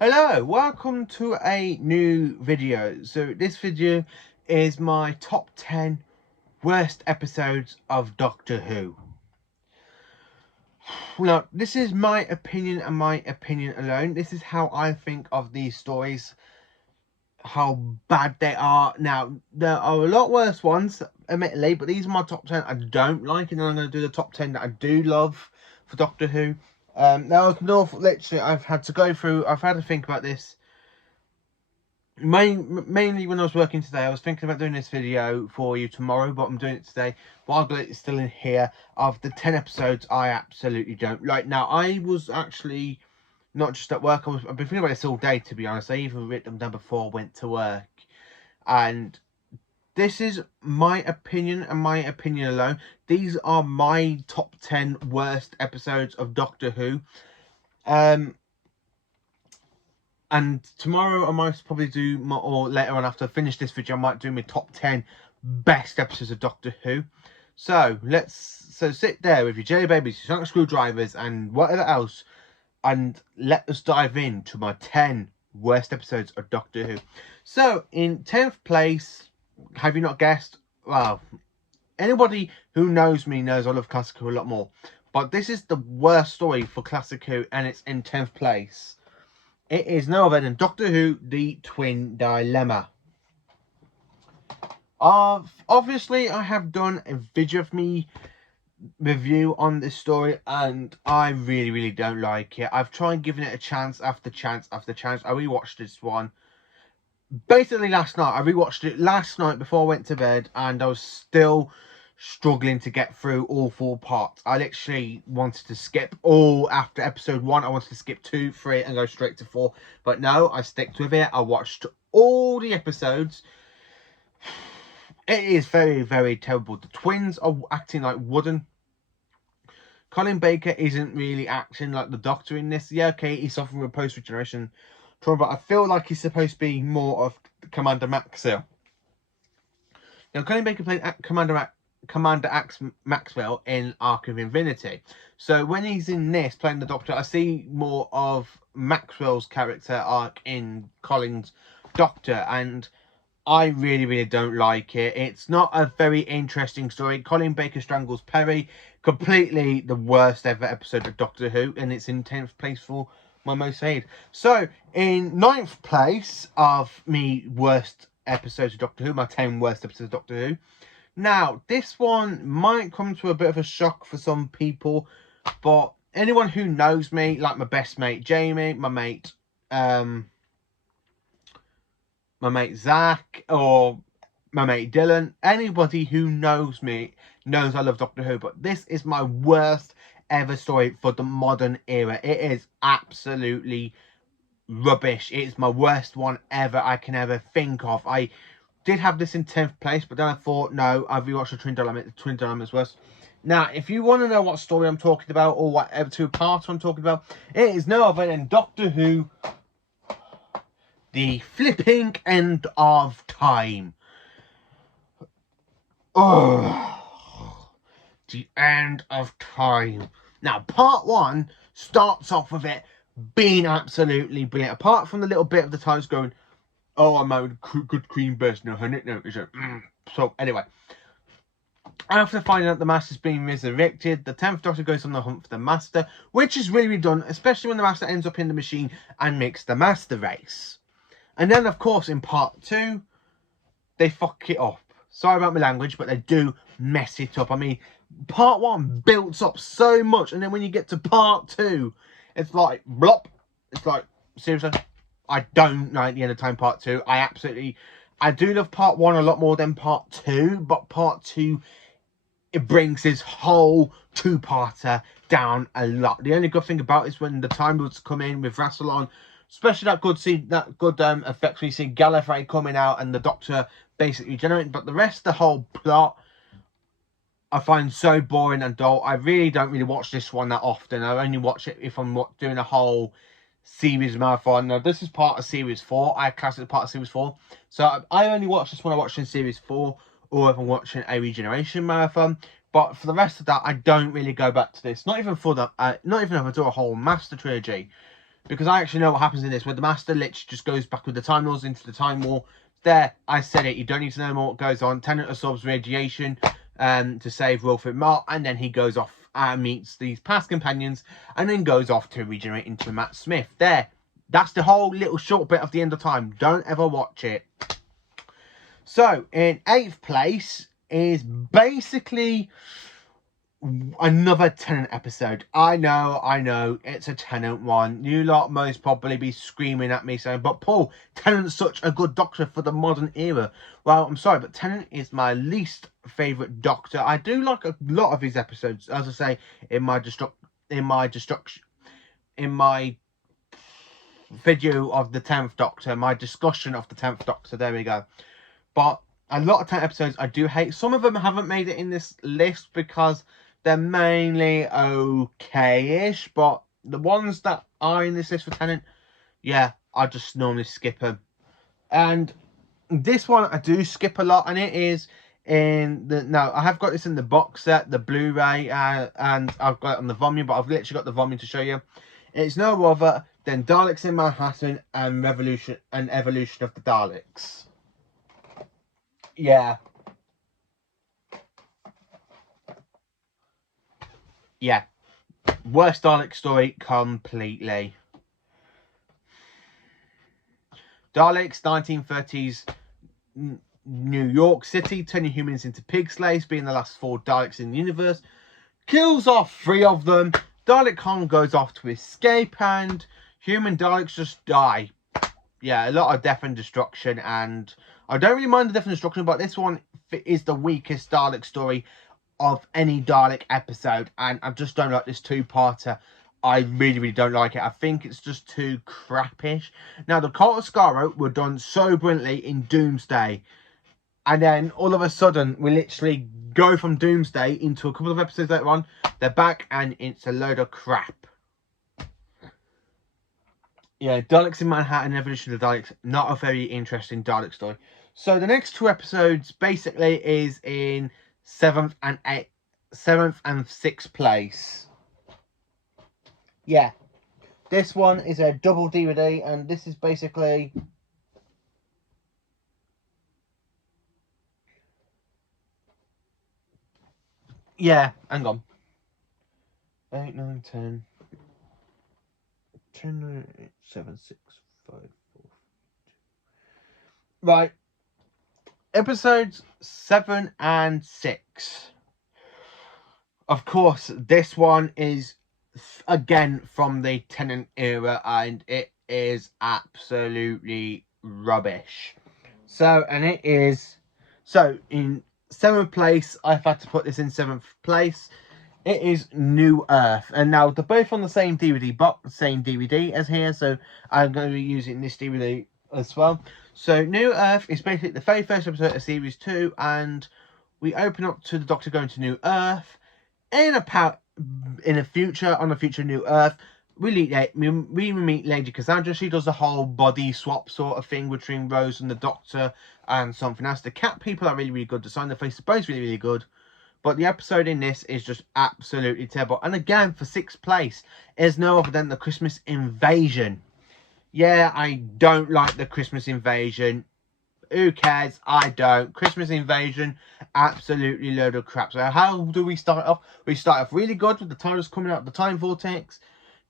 Hello, welcome to a new video. So this video is my top 10 worst episodes of Doctor Who. Now, this is my opinion and my opinion alone. This is how I think of these stories, how bad they are. Now, there are a lot worse ones, admittedly, but these are my top 10 I don't like, and then I'm going to do the top 10 that I do love for Doctor Who. Now, literally, I've had to think about this. Mainly when I was working today, I was thinking about doing this video for you tomorrow, but I'm doing it today. But I've got it still in here of the 10 episodes I absolutely don't like. Now, I was actually not just at work. I've been thinking about this all day, to be honest. I even wrote them down before I went to work. And this is my opinion and my opinion alone. These are my top 10 worst episodes of Doctor Who. And tomorrow I might probably do or later on after I finish this video, I might do my top 10 best episodes of Doctor Who. So sit there with your jelly babies, your sonic screwdrivers, and whatever else, and let us dive into my 10 worst episodes of Doctor Who. So in 10th place, have you not guessed? Well, anybody who knows me knows I love Classic Who a lot more. But this is the worst story for Classic Who, and it's in 10th place. It is no other than Doctor Who, The Twin Dilemma. Obviously, I have done a video of me review on this story, and I really don't like it. I've tried giving it a chance after chance after chance. I rewatched this one basically last night. I rewatched it last night before I went to bed, and I was still struggling to get through all 4 parts. I literally wanted to skip all after episode 1. I wanted to skip 2, 3 and go straight to 4, but no, I sticked with it. I watched all the episodes. It is very terrible. The twins are acting like wooden. Colin Baker isn't really acting like the Doctor in this. Yeah, okay, he's suffering with post-regeneration trauma, but I feel like he's supposed to be more of Commander Maxwell. Now, Colin Baker played Commander Maxwell in Arc of Infinity. So when he's in this, playing the Doctor, I see more of Maxwell's character arc in Colin's Doctor, and I really don't like it. It's not a very interesting story. Colin Baker strangles Perry. Completely the worst ever episode of Doctor Who, and it's in 10th place for my most hated. So, in 9th place of me worst episodes of Doctor Who, my 10 worst episodes of Doctor Who. Now, this one might come to a bit of a shock for some people, but anyone who knows me, like my best mate Jamie, my mate Zach, or my mate Dylan, anybody who knows me knows I love Doctor Who, but this is my worst ever story for the modern era. It is absolutely rubbish. It's my worst one ever I can ever think of. I did have this in 10th place, but then I thought, no, I've rewatched the Twin Dilemma. The Twin Dilemma is worse. Now, if you want to know what story I'm talking about, or whatever 2 parts I'm talking about, it is no other than Doctor Who, The Flipping End of Time. Oh, the end of time. Now, part 1 starts off with it being absolutely brilliant. Apart from the little bit of the times going, oh, I'm a good cream burst, no, honey, no, is it? So, anyway. After finding out the Master's being resurrected, the 10th Doctor goes on the hunt for the Master, which is really done, especially when the Master ends up in the machine and makes the Master race. And then, of course, in part 2, they fuck it up. Sorry about my language, but they do mess it up. I mean, part 1 builds up so much, and then when you get to part 2, it's like, blop. It's like, seriously? I don't like the end of time part 2. I do love part 1 a lot more than part 2, but part 2, it brings this whole 2-parter down a lot. The only good thing about it is when the Time Lords come in with Rassilon, especially that good effects when you see Gallifrey coming out and the Doctor basically regenerating. But the rest of the whole plot, I find so boring and dull. I really don't watch this one that often. I only watch it if I'm doing a whole series marathon. Now, this is part of series 4. I class it as part of series 4. So I only watch this when I watch in series 4, or if I'm watching a regeneration marathon. But for the rest of that, I don't really go back to this. Not even if I do a whole Master trilogy. because I actually know what happens in this, where the Master literally just goes back with the Time Lords into the Time War. There, I said it. You don't need to know more what goes on. Tennant absorbs radiation to save Wilfred Mott, and then he goes off and meets these past companions, and then goes off to regenerate into Matt Smith. There, that's the whole little short bit of the end of time. Don't ever watch it. So, in 8th place is basically another Tennant episode. I know, it's a Tennant one. You lot most probably be screaming at me saying, but Paul, Tennant's such a good Doctor for the modern era. Well, I'm sorry, but Tennant is my least favourite Doctor. I do like a lot of his episodes, as I say, in my video of the 10th Doctor, my discussion of the 10th Doctor, there we go. But a lot of 10 episodes I do hate. Some of them haven't made it in this list because they're mainly okay-ish, but the ones that are in this list for Tennant, yeah, I just normally skip them. And this one I do skip a lot, and it is in the... No, I have got this in the box set, the Blu-ray, and I've got it on the volume, but I've literally got the volume to show you. It's no other than Daleks in Manhattan and Evolution of the Daleks. Yeah. Yeah. Worst Dalek story completely. Daleks, 1930s New York City, turning humans into pig slaves, being the last 4 Daleks in the universe. Kills off 3 of them. Dalek Khan goes off to escape, and human Daleks just die. Yeah, a lot of death and destruction, and I don't really mind the death and destruction, but this one is the weakest Dalek story of any Dalek episode, and I just don't like this 2-parter. I really don't like it. I think it's just too crappish. Now, the Cult of Skaro were done so brilliantly in Doomsday, and then all of a sudden we literally go from Doomsday into a couple of episodes later on, they're back, and it's a load of crap. Yeah, Daleks in Manhattan, Evolution of the Daleks, not a very interesting Dalek story. So the next 2 episodes basically is in 7th and 6th place. Yeah, this one is a double DVD, and this is basically... Yeah, hang on. 8, 9, 10... 10, 9, 8, 7, 6, 5, 4... Right. Episodes 7 and 6. Of course, this one is, again, from the Tennant era, and it is absolutely rubbish. So, and it is... So, in 7th place, I've had to put this in 7th place. It is New Earth, and now they're both on the same DVD box, same DVD as here, so I'm going to be using this DVD as well. So New Earth is basically the very first episode of Series 2, and we open up to the Doctor going to New Earth. On a future New Earth, we meet Lady Cassandra. She does the whole body swap sort of thing between Rose and the Doctor and something else. The cat people are really good. The sign of the face is both really good. But the episode in this is just absolutely terrible. And again, for 6th place, is no other than the Christmas Invasion. Yeah, I don't like the Christmas Invasion. Who cares? I don't. Christmas Invasion, absolutely load of crap. So how do we start off? We start off really good with the TARDIS coming out of the time vortex.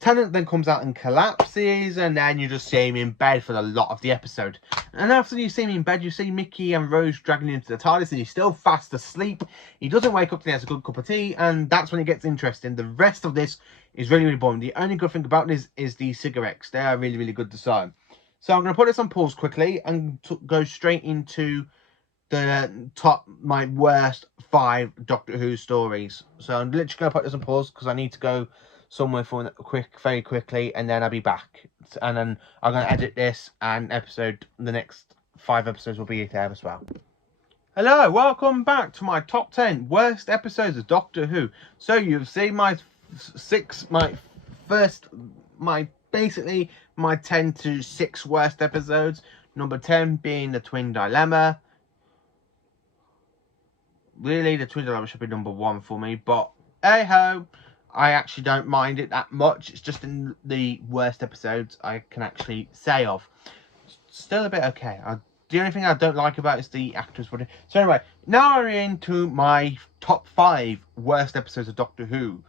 Tennant then comes out and collapses, and then you just see him in bed for a lot of the episode. And after you see him in bed, you see Mickey and Rose dragging him into the TARDIS, and he's still fast asleep. He doesn't wake up till he has a good cup of tea, and that's when it gets interesting. The rest of this is really boring. The only good thing about this is the cigarettes. They are really good design. So I'm going to put this on pause quickly and go straight into the my worst 5 Doctor Who stories. So I'm literally going to put this on pause because I need to go somewhere for very quickly, and then I'll be back. And then I'm going to edit this, and the next 5 episodes will be there as well. Hello, welcome back to my top 10 worst episodes of Doctor Who. So you've seen basically my 10 to 6 worst episodes. Number 10 being the Twin Dilemma. Really, the Twin Dilemma should be number 1 for me, but hey ho. I actually don't mind it that much. It's just in the worst episodes I can actually say of. Still a bit okay. The only thing I don't like about it is the actors. So anyway, now we're into my top 5 worst episodes of Doctor Who.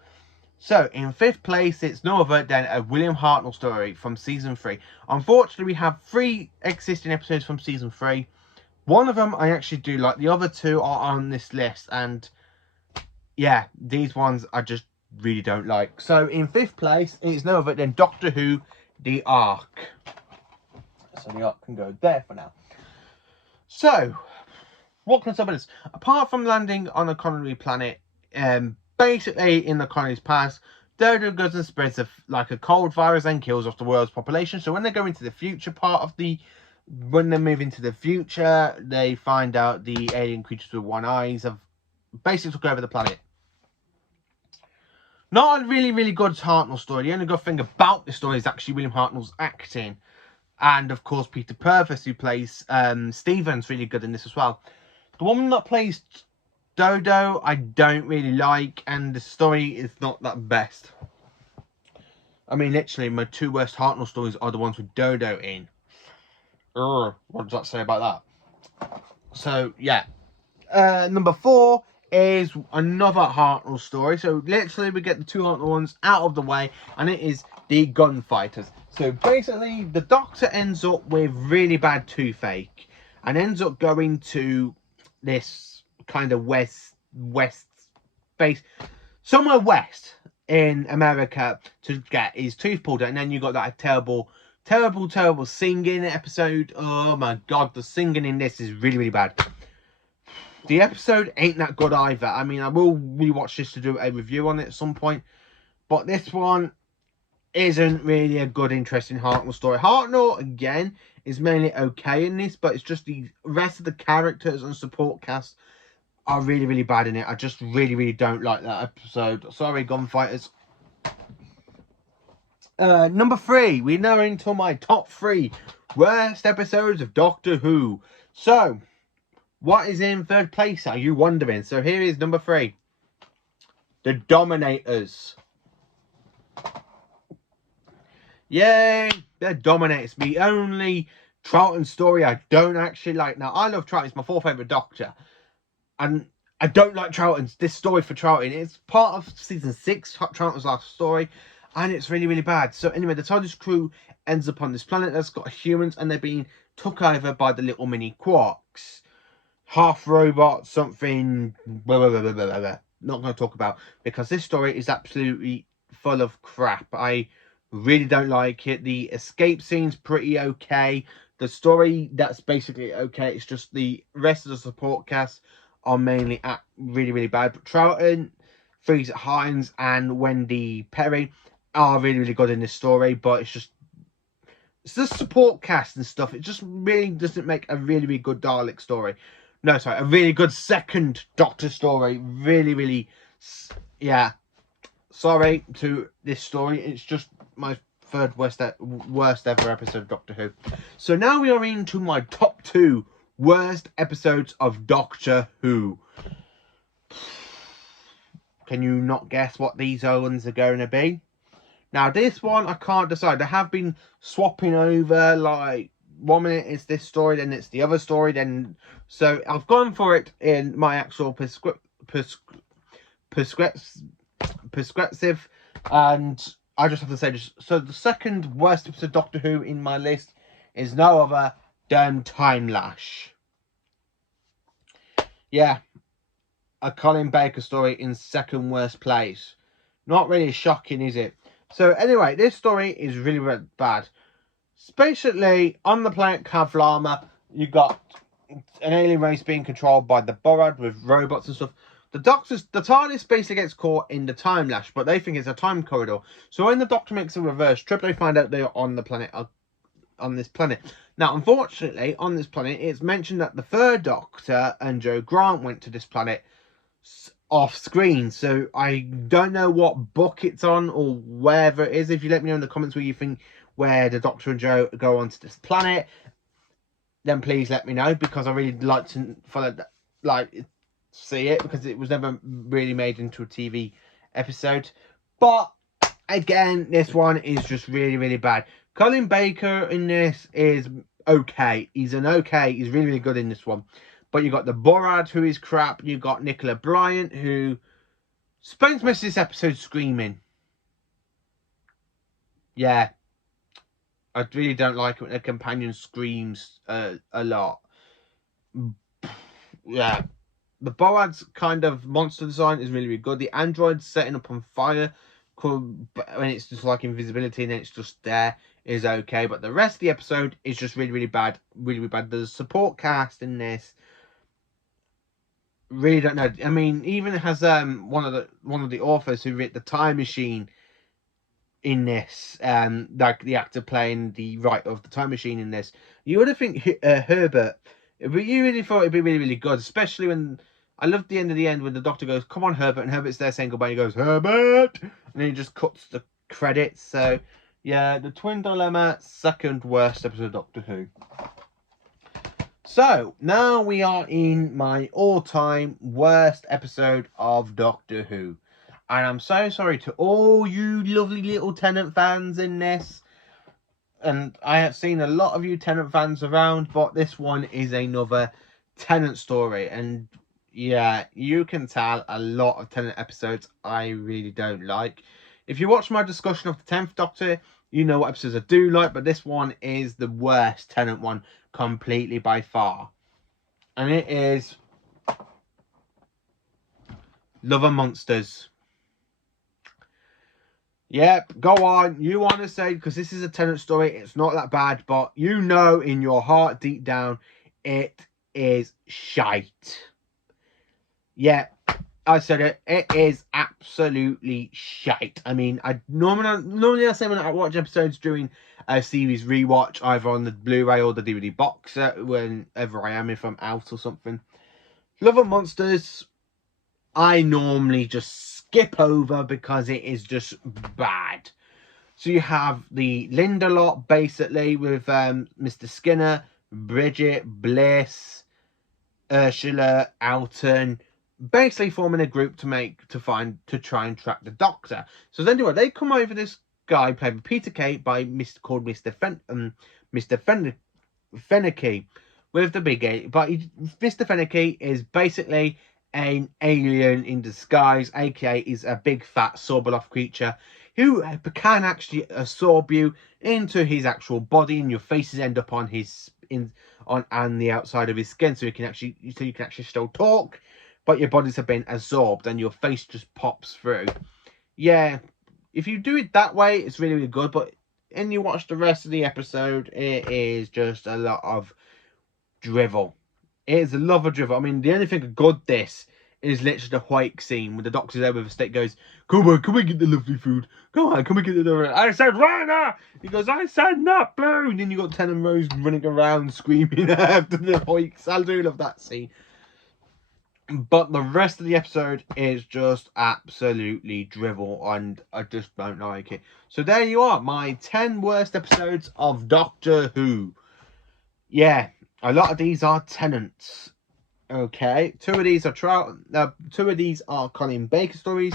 So, in 5th place, it's no other than a William Hartnell story from Season 3. Unfortunately, we have 3 existing episodes from Season 3. One of them I actually do like. The other 2 are on this list. And, yeah, these ones I just really don't like. So, in 5th place, it's no other than Doctor Who, The Ark. So, the Ark can go there for now. So, what can I say about this? Apart from landing on a colony planet, basically in the colony's past, Dodo goes and spreads like a cold virus and kills off the world's population. So when they go into the future part of when they move into the future, they find out the alien creatures with one eyes have basically took over the planet. Not a really, really good Hartnell story. The only good thing about this story is actually William Hartnell's acting. And, of course, Peter Purves, who plays Stephen's really good in this as well. The woman that plays Dodo, I don't really like. And the story is not that best. I mean, literally, my 2 worst Hartnell stories are the ones with Dodo in. What does that say about that? So, yeah. Number 4 is another Hartnell story. So, literally, we get the 2 Hartnell ones out of the way. And it is the Gunfighters. So, basically, the Doctor ends up with really bad toothache. And ends up going to this kind of west space. Somewhere west in America to get his tooth pulled out. And then you got that terrible singing episode. Oh, my God. The singing in this is really, really bad. The episode ain't that good either. I mean, I will rewatch this to do a review on it at some point. But this one isn't really a good, interesting Hartnell story. Hartnell, again, is mainly okay in this. But it's just the rest of the characters and support cast are really, really bad in it. I just really, really don't like that episode. Sorry, Gunfighters. Number 3. We're now into my top 3 worst episodes of Doctor Who. So, what is in 3rd place, are you wondering? So here is number 3. The Dominators. Yay! The Dominators. The only Troughton story I don't actually like. Now, I love Troughton. It's my 4th favourite Doctor. And I don't like Troughton's. This story for Troughton. It's part of season 6, Troughton's last story. And it's really, really bad. So anyway, the TARDIS crew ends up on this planet that's got humans. And they're being took over by the little mini quarks. Half robot, something, blah, blah, blah, blah, blah, blah. Not going to talk about, because this story is absolutely full of crap. I really don't like it. The escape scene's pretty okay. The story, that's basically okay. It's just the rest of the support cast are mainly really, really bad. But Troughton, Fraser Hines, and Wendy Perry are really, really good in this story. But it's the support cast and stuff. It just really doesn't make a really, really good Dalek story. No, sorry, a really good second Doctor story. Really, really, yeah. Sorry to this story. It's just my 3rd worst ever episode of Doctor Who. So now we are into my top 2 worst episodes of Doctor Who. Can you not guess what these ones are going to be? Now, this one, I can't decide. They have been swapping over, like, 1 minute it's this story, then it's the other story, then... So, I've gone for it in my actual prescriptive, and I just have to say this. So, the 2nd worst episode of Doctor Who in my list is no other than Time Lash. Yeah, a Colin Baker story in 2nd worst place. Not really shocking, is it? So, anyway, this story is really, really bad. Basically, on the planet Kavlama, you got an alien race being controlled by the Borad with robots and stuff. The TARDIS basically gets caught in the time lash, but they think it's a time corridor. So when the Doctor makes a reverse trip, they find out they're on the planet, on this planet. Now, unfortunately, on this planet, it's mentioned that the 3rd Doctor and Joe Grant went to this planet off screen. So I don't know what book it's on or wherever it is. If you let me know in the comments where you think where the Doctor and Joe go onto this planet, then please let me know, because I really like to follow that, like, see it, because it was never really made into a TV episode. But again, this one is just really, really bad. Colin Baker in this is okay. He's he's really, really good in this one. But you got the Borat, who is crap. You got Nicola Bryant, who spends most of this episode screaming. Yeah. I really don't like it when a companion screams a lot. Yeah. The Borat's kind of monster design is really, really good. The android setting up on fire, when it's just like invisibility and then it's just there, is okay. But the rest of the episode is just really, really bad. Really, really bad. The support cast in this, really don't know. I mean, even has one of the authors who wrote The Time Machine in this, like the actor playing the writer of The Time Machine in this. You would have think Herbert, but you really thought it'd be really, really good, especially when I loved the end when the doctor goes, "Come on, Herbert," and Herbert's there saying goodbye. And he goes, "Herbert," and then he just cuts the credits. So yeah, the Twin Dilemma, second worst episode of Doctor Who. So now we are in my all-time worst episode of Doctor Who. And I'm so sorry to all you lovely little Tennant fans in this. And I have seen a lot of you Tennant fans around, but this one is another Tennant story. And yeah, you can tell a lot of Tennant episodes I really don't like. If you watch my discussion of the 10th Doctor, you know what episodes I do like, but this one is the worst Tennant one completely by far. And it is Love and Monsters. Yep, go on. You want to say, because this is a Tennant story, it's not that bad, but you know in your heart, deep down, it is shite. Yeah, I said it. It is absolutely shite. I mean, I normally I say when I watch episodes during a series rewatch, either on the Blu-ray or the DVD box set, whenever I am, if I'm out or something. Love and Monsters, I normally just skip over because it is just bad. So you have the Linda lot, basically, with Mr. Skinner, Bridget, Bliss, Ursula, Alton, basically forming a group to try and track the Doctor. So then they come over this guy played by Peter Kay called Mr. Fennicky with the big A. But Mr. Fennicky is basically an alien in disguise, aka is a big fat Sorbeloff creature who can actually absorb you into his actual body, and your faces end up on the outside of his skin, so you can actually still talk, but your bodies have been absorbed and your face just pops through. Yeah, if you do it that way, it's really, really good. But and you watch the rest of the episode, it is just a lot of drivel. It is a lot of drivel. I mean, the only thing good this is literally the White scene when the Doctor's there with a stick, goes, "Come on get the lovely food. Come on get the." I said right now. He goes, "I said not blue." And then you got Tennant Rose running around screaming after the Hoiks. I do love that scene. But the rest of the episode is just absolutely drivel, and I just don't like it. So there you are, my 10 worst episodes of Doctor Who. Yeah, a lot of these are Tennants. Okay, two of these are Colin Baker stories.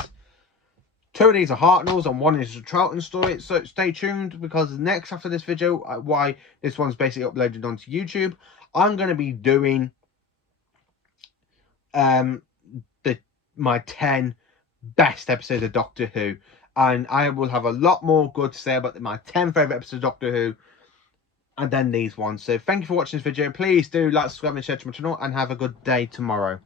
Two of these are Hartnell's, and one is a Troughton story. So stay tuned, because next after this video, why this one's basically uploaded onto YouTube, I'm going to be doing my 10 best episodes of Doctor Who, and I will have a lot more good to say about my 10 favourite episodes of Doctor Who, and then these ones. So thank you for watching this video. Please do like, subscribe and share to my channel, and have a good day tomorrow.